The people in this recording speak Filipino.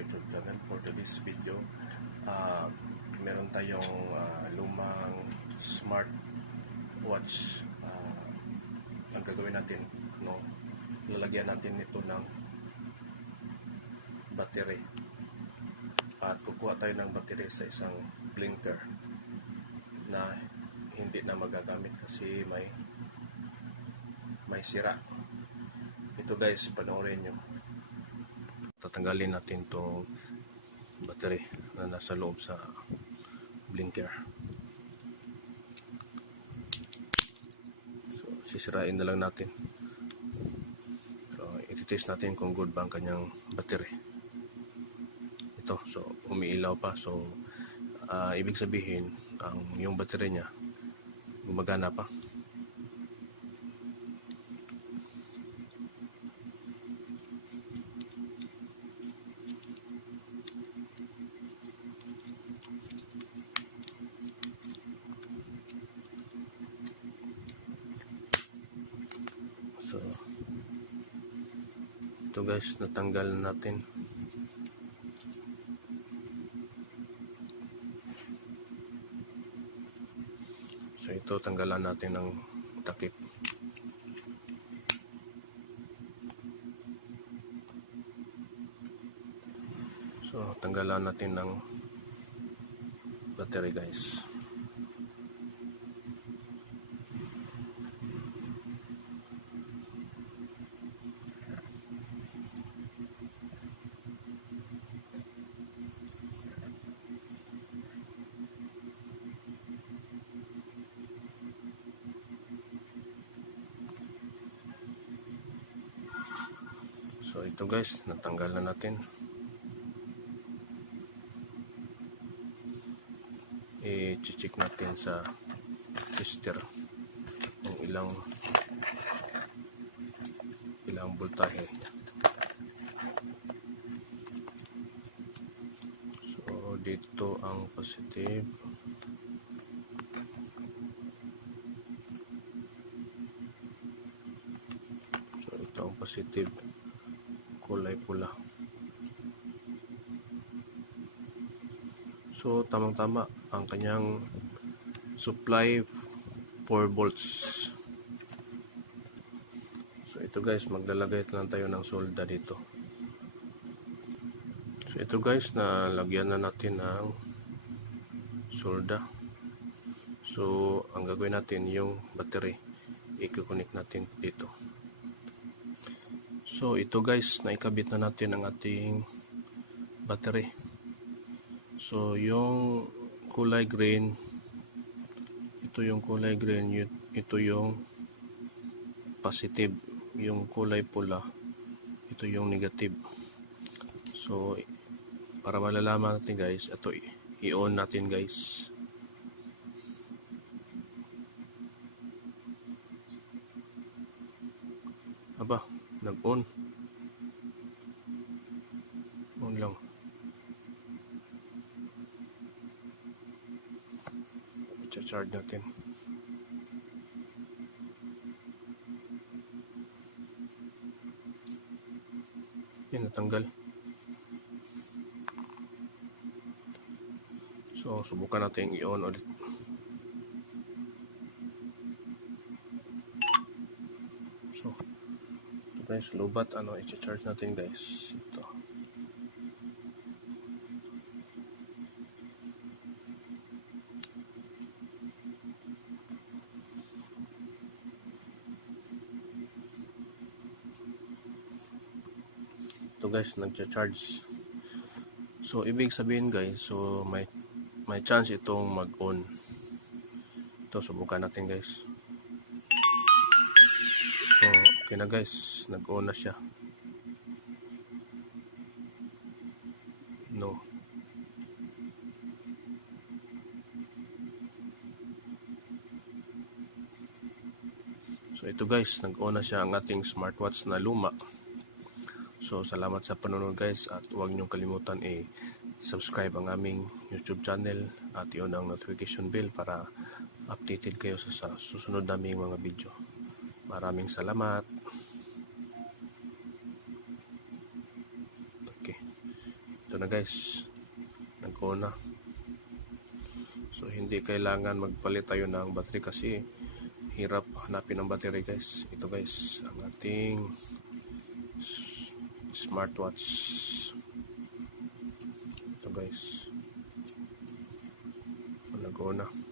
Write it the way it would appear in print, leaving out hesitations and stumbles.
YouTube channel. For today's video, meron tayong lumang smart watch. Ang gagawin natin, no, lalagyan natin nito ng battery at kukuha tayo ng battery sa isang blinker na hindi na magagamit kasi may sira. Ito guys, panoorin nyo. Tatanggalin natin itong battery na nasa loob sa blinker. So, sisirain na lang natin. So, iti-test natin kung good ba ang kanyang battery. Ito, so umiilaw pa. So, ibig sabihin, yung battery niya gumagana pa. So, ito guys, natanggal natin. So, ito, tanggalan natin ng takip. So, tanggalan natin ng battery guys. So ito guys, natanggal na natin. I-check natin sa tester kung ilang voltahe. So dito ang positive. So ito ang positive, kulay pula. So tamang-tama ang kanyang supply 4 volts. So ito guys, maglalagay lang tayo ng solda dito. So ito guys, nalagyan na natin ng solda. So ang gagawin natin, yung battery i-connect natin dito. So ito guys, naikabit na natin ang ating battery. So yung kulay green, ito yung kulay green, ito yung positive. Yung kulay pula, ito yung negative. So para malalaman natin guys, ito i-on natin guys. Aba, nag-on. On lang. I-charge natin. Yan, natanggal. So, subukan natin i-on ulit. So, ito guys, lobat, i-charge natin guys. Ito. Ito guys, nagcha-charge. So, ibig sabihin guys, so may chance itong mag-on. Ito, subukan natin guys. So, okay na guys, nag-on na siya. No. So ito guys, nag-on na siya ang ating smartwatch na luma. So salamat sa panonood guys, at huwag niyong kalimutan i-subscribe ang aming YouTube channel at iyon ang notification bell para updated kayo sa susunod naming mga video. Maraming salamat. Okay. Ito na guys, nag-on na. So hindi kailangan magpalit tayo ng battery kasi hirap hanapin ang battery guys. Ito guys, ang ating smartwatch. Ito guys, nag-on na.